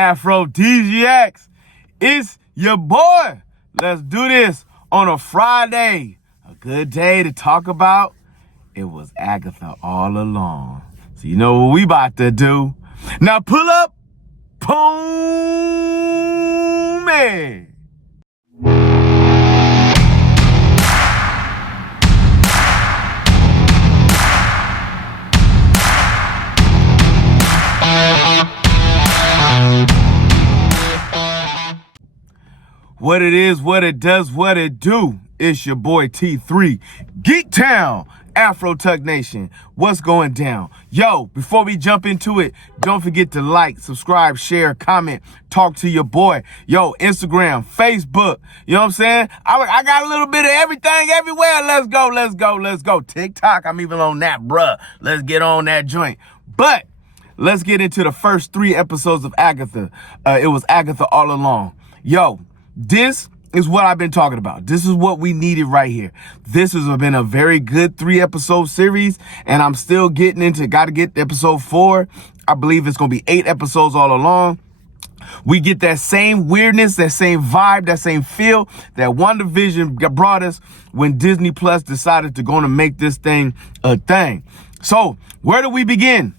Aphrodisiacs. It's your boy. Let's do this on a Friday. A good day to talk about. It was Agatha all along. So you know what we about to do. Now pull up. Boom, man. What it is, what it does, what it do. It's your boy T3, Geek Town, Afro Tug Nation. What's going down? Yo, before we jump into it, don't forget to like, subscribe, share, comment, talk to your boy. Yo, Instagram, Facebook, you know what I'm saying? I got a little bit of everything everywhere. Let's go, let's go, let's go. TikTok, I'm even on that, bruh. Let's get on that joint. But let's get into the first 3 episodes of Agatha. It was Agatha all along. Yo, this is what I've been talking about. This is what we needed right here. This has been a very good 3-episode series, and I'm still getting into, got to get episode 4. I believe it's going to be 8 episodes all along. We get that same weirdness, that same vibe, that same feel that WandaVision brought us when Disney Plus decided to go to make this thing a thing. So where do we begin?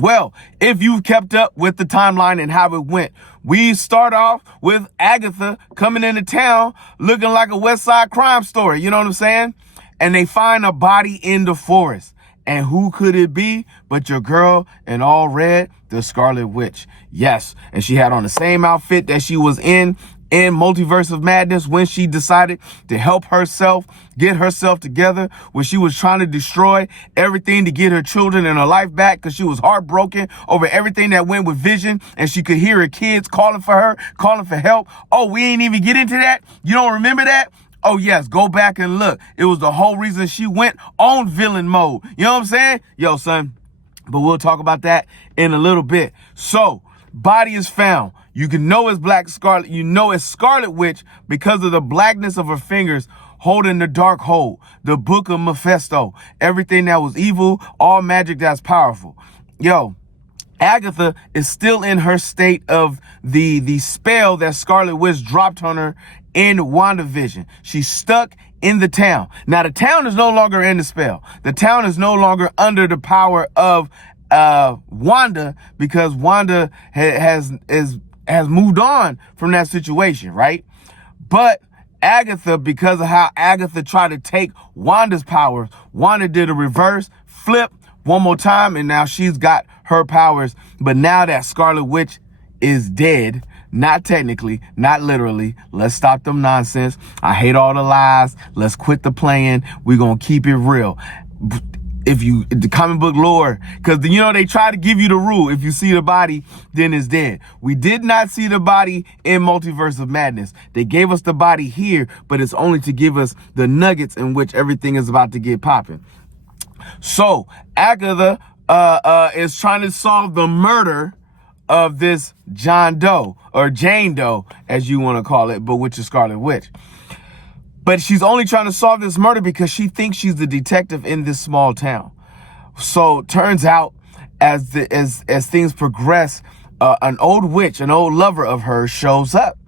Well, if you've kept up with the timeline and how it went, we start off with Agatha coming into town looking like a West Side Crime story. You know what I'm saying? And they find a body in the forest. And who could it be but your girl in all red, the Scarlet Witch? Yes. And she had on the same outfit that she was in Multiverse of Madness when she decided to help herself, get herself together, when she was trying to destroy everything to get her children and her life back because she was heartbroken over everything that went with Vision, and she could hear her kids calling for her, calling for help. Oh, we ain't even get into that? You don't remember that? Oh, yes, go back and look. It was the whole reason she went on villain mode. You know what I'm saying? Yo, son, but we'll talk about that in a little bit. So, body is found. You can know it's Black Scarlet. You know it's Scarlet Witch because of the blackness of her fingers holding the dark hold, the book of Mephisto, everything that was evil, all magic that's powerful. Yo, Agatha is still in her state of the spell that Scarlet Witch dropped on her in WandaVision. She's stuck in the town. Now, the town is no longer in the spell. The town is no longer under the power of Wanda, because Wanda has moved on from that situation, right? But Agatha, because of how Agatha tried to take Wanda's powers, Wanda did a reverse flip one more time, and now she's got her powers. But now that Scarlet Witch is dead, not technically, not literally, let's stop them nonsense. I hate all the lies. Let's quit the playing. We're going to keep it real. The comic book lore, because you know they try to give you the rule: if you see the body, then it's dead. We did not see the body in Multiverse of Madness. They gave us the body here, but it's only to give us the nuggets in which everything is about to get popping. So Agatha is trying to solve the murder of this John Doe, or Jane Doe, as you want to call it, but which is Scarlet Witch. But she's only trying to solve this murder because she thinks she's the detective in this small town. So turns out, as things progress, an old witch, an old lover of hers, shows up.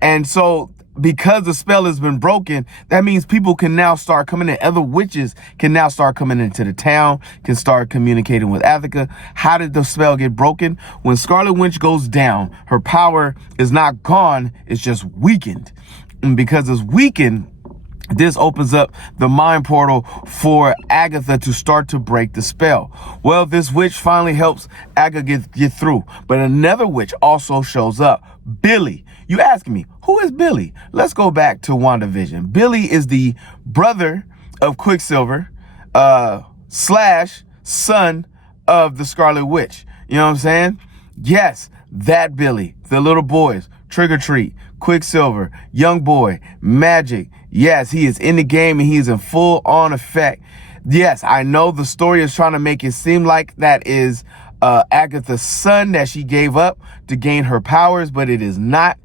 And so because the spell has been broken, that means people can now start coming in. Other witches can now start coming into the town, can start communicating with Agatha. How did the spell get broken? When Scarlet Witch goes down, her power is not gone, it's just weakened. And because it's weakened, this opens up the mind portal for Agatha to start to break the spell. Well, this witch finally helps Agatha get through. But another witch also shows up, Billy. You ask me, who is Billy? Let's go back to WandaVision. Billy is the brother of Quicksilver, / son of the Scarlet Witch. You know what I'm saying? Yes, that Billy, the little boys, Trick or Treat, Quicksilver, Young Boy, Magic. Yes, he is in the game and he is in full on effect. Yes, I know the story is trying to make it seem like that is Agatha's son that she gave up to gain her powers, but it is not.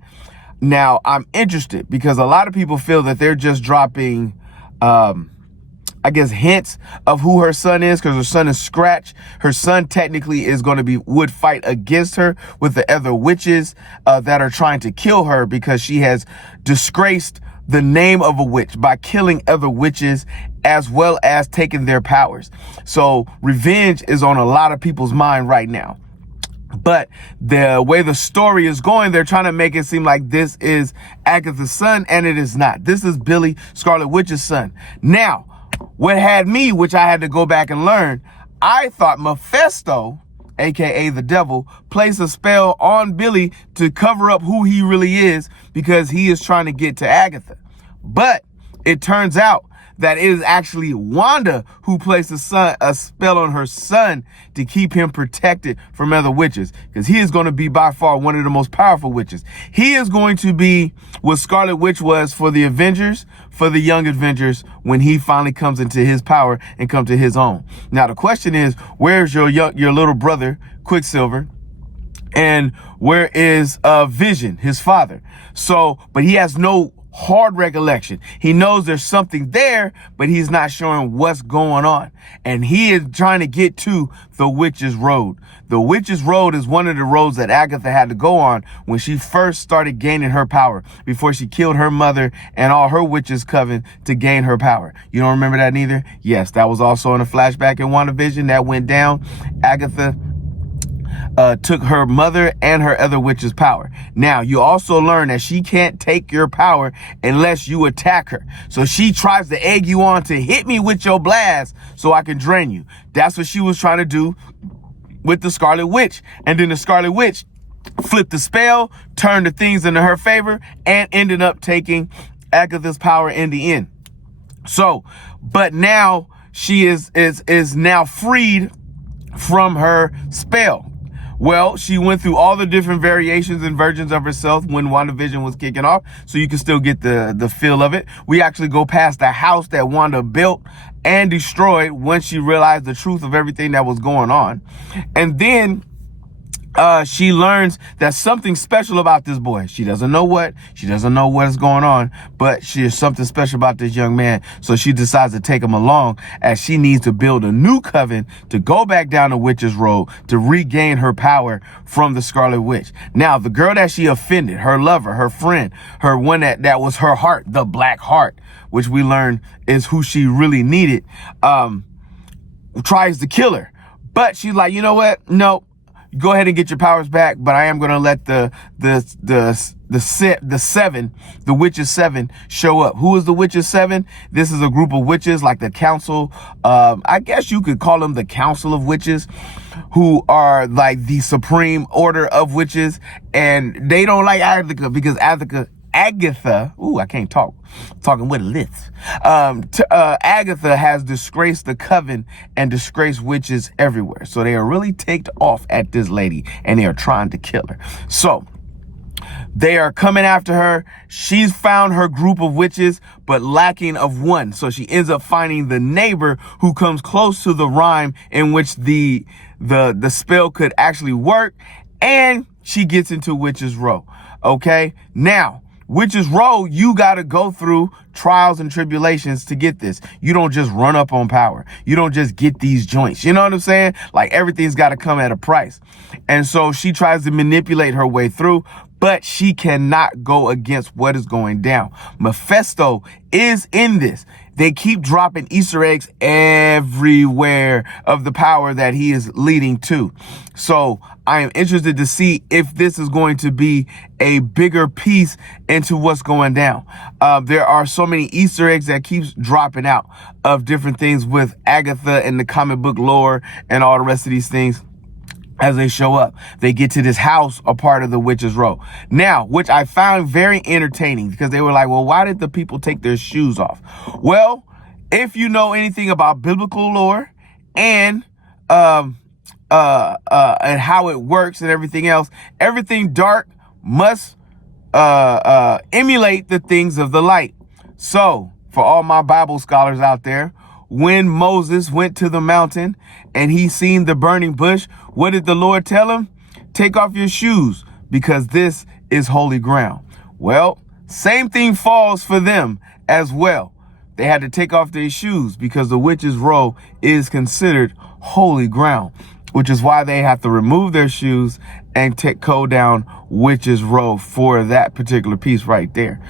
Now, I'm interested because a lot of people feel that they're just dropping I guess, hints of who her son is, because her son is Scratch. Her son technically is going to would fight against her with the other witches that are trying to kill her because she has disgraced the name of a witch by killing other witches as well as taking their powers. So revenge is on a lot of people's mind right now. But the way the story is going, they're trying to make it seem like this is Agatha's son, and it is not. This is Billy, Scarlet Witch's son. Now, what had me, which I had to go back and learn, I thought Mephisto, aka the devil, placed a spell on Billy to cover up who he really is because he is trying to get to Agatha. But it turns out that it is actually Wanda who placed a spell on her son to keep him protected from other witches, because he is going to be by far one of the most powerful witches. He is going to be what Scarlet Witch was for the Avengers, for the Young Avengers, when he finally comes into his power and come to his own. Now, the question is, where's your little brother, Quicksilver? And where is Vision, his father? So, but he has no hard recollection. He knows there's something there, but he's not showing what's going on. And he is trying to get to the Witch's Road. The Witch's Road is one of the roads that Agatha had to go on when she first started gaining her power, before she killed her mother and all her witches coven to gain her power. You don't remember that neither? Yes, that was also in a flashback in WandaVision that went down. Agatha took her mother and her other witch's power. Now, you also learn that she can't take your power unless you attack her. So she tries to egg you on to hit me with your blast so I can drain you. That's what she was trying to do with the Scarlet Witch. And then the Scarlet Witch flipped the spell, turned the things into her favor, and ended up taking Agatha's power in the end. So, but now she is now freed from her spell. Well, she went through all the different variations and versions of herself when WandaVision was kicking off, so you can still get the feel of it. We actually go past the house that Wanda built and destroyed once she realized the truth of everything that was going on. And then she learns that something special about this boy. She doesn't know what is going on, but she is something special about this young man. So she decides to take him along, as she needs to build a new coven to go back down the Witch's Road to regain her power from the Scarlet Witch. Now, the girl that she offended, her lover, her friend, her one that was her heart, the Black Heart, which we learn is who she really needed, tries to kill her. But she's like, you know what? No. Go ahead and get your powers back, but I am going to let the witches 7 show up. Who is the witches 7? This is a group of witches, like the council. I guess you could call them the Council of Witches, who are like the supreme order of witches. And they don't like Agatha because Agatha, ooh, I can't talk. I'm talking with a lisp. Agatha has disgraced the coven and disgraced witches everywhere. So they are really ticked off at this lady, and they are trying to kill her. So they are coming after her. She's found her group of witches, but lacking of one. So she ends up finding the neighbor who comes close to the rhyme in which the spell could actually work, and she gets into Witch's Row. Okay, now, Witch's Row, you got to go through trials and tribulations to get this. You don't just run up on power. You don't just get these joints. You know what I'm saying? Like, everything's got to come at a price. And so she tries to manipulate her way through, but she cannot go against what is going down. Mephisto is in this. They keep dropping Easter eggs everywhere of the power that he is leading to. So I am interested to see if this is going to be a bigger piece into what's going down. There are so many Easter eggs that keeps dropping out of different things with Agatha and the comic book lore and all the rest of these things. As they show up, they get to this house, a part of the Witch's Row. Now, which I found very entertaining, because they were like, well, why did the people take their shoes off? Well, if you know anything about biblical lore and how it works and everything else, everything dark must emulate the things of the light. So, for all my Bible scholars out there, when Moses went to the mountain and he seen the burning bush, what did the Lord tell him? Take off your shoes, because this is holy ground. Well, same thing falls for them as well. they had to take off their shoes because the witch's row is considered holy ground, which is why they have to remove their shoes and go down witch's row for that particular piece right there.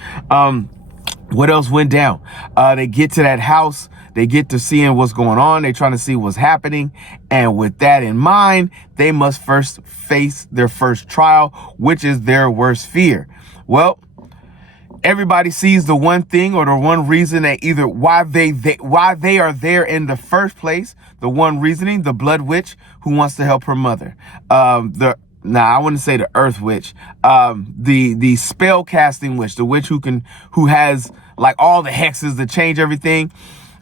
What else went down? They get to that house. They get to seeing what's going on. They're trying to see what's happening. And with that in mind, they must first face their first trial, which is their worst fear. Well, everybody sees the one thing or the one reason that either why they are there in the first place. The one reasoning, the blood witch who wants to help her mother. I wouldn't say the earth witch. The spell casting witch, the witch who has like all the hexes to change everything,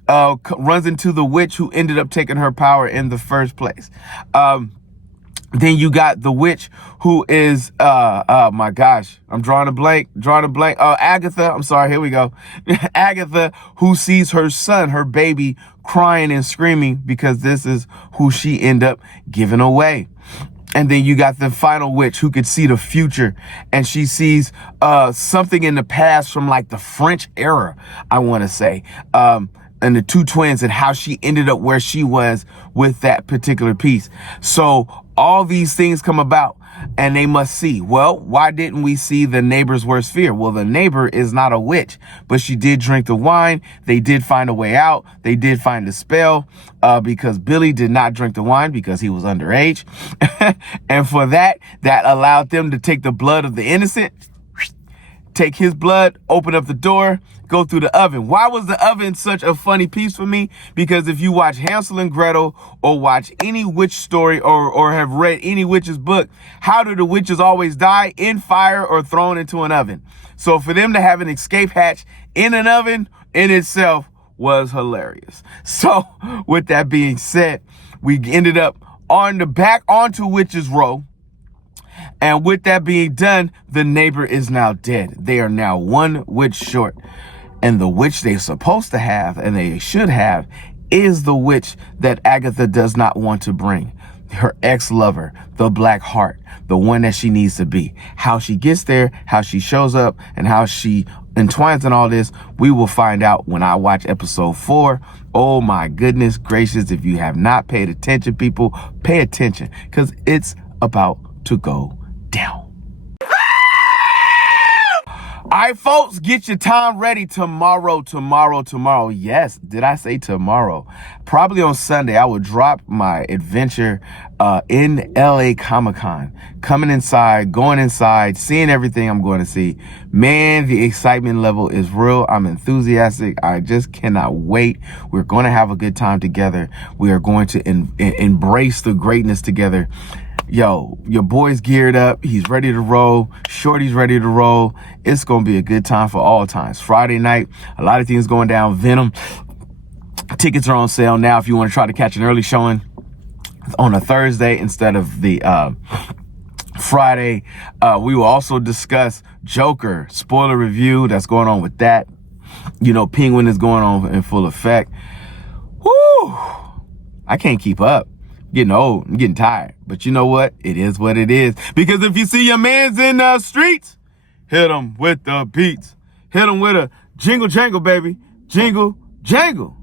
runs into the witch who ended up taking her power in the first place. Then you got the witch who is, oh my gosh, I'm drawing a blank. Agatha, I'm sorry, here we go. Agatha, who sees her son, her baby, crying and screaming because this is who she ended up giving away. And then you got the final witch who could see the future, and she sees something in the past from like the French era, I want to say, and the two twins and how she ended up where she was with that particular piece. So all these things come about and they must see, well, why didn't we see the neighbor's worst fear? Well, the neighbor is not a witch, but she did drink the wine. They did find a way out. They did find a spell because Billy did not drink the wine because he was underage. And for that allowed them to take the blood of the innocent, take his blood, open up the door, go through the oven. Why was the oven such a funny piece for me? Because if you watch Hansel and Gretel or watch any witch story or have read any witch's book, how do the witches always die? In fire or thrown into an oven. So for them to have an escape hatch in an oven in itself was hilarious. So with that being said, we ended up onto witch's row. And with that being done, the neighbor is now dead. They are now one witch short. And the witch they're supposed to have, and they should have, is the witch that Agatha does not want to bring. Her ex-lover, the Black Heart, the one that she needs to be. How she gets there, how she shows up, and how she entwines in all this, we will find out when I watch episode 4. Oh my goodness gracious, if you have not paid attention, people, pay attention, because it's about to go down. All right, folks, get your time ready. Tomorrow. Yes, did I say tomorrow? Probably on Sunday, I will drop my adventure in LA Comic-Con. Coming inside, going inside, seeing everything I'm going to see. Man, the excitement level is real. I'm enthusiastic. I just cannot wait. We're going to have a good time together. We are going to embrace the greatness together. Yo, your boy's geared up. He's ready to roll. Shorty's ready to roll. It's going to be a good time for all times. Friday night, a lot of things going down. Venom. Tickets are on sale now if you want to try to catch an early showing on a Thursday instead of the Friday. We will also discuss Joker spoiler review that's going on with that. You know, Penguin is going on in full effect. Woo! I can't keep up. Getting old, I'm getting tired. But you know what? It is what it is. Because if you see your mans in the streets, hit them with the beats. Hit them with a jingle jangle, baby. Jingle jangle.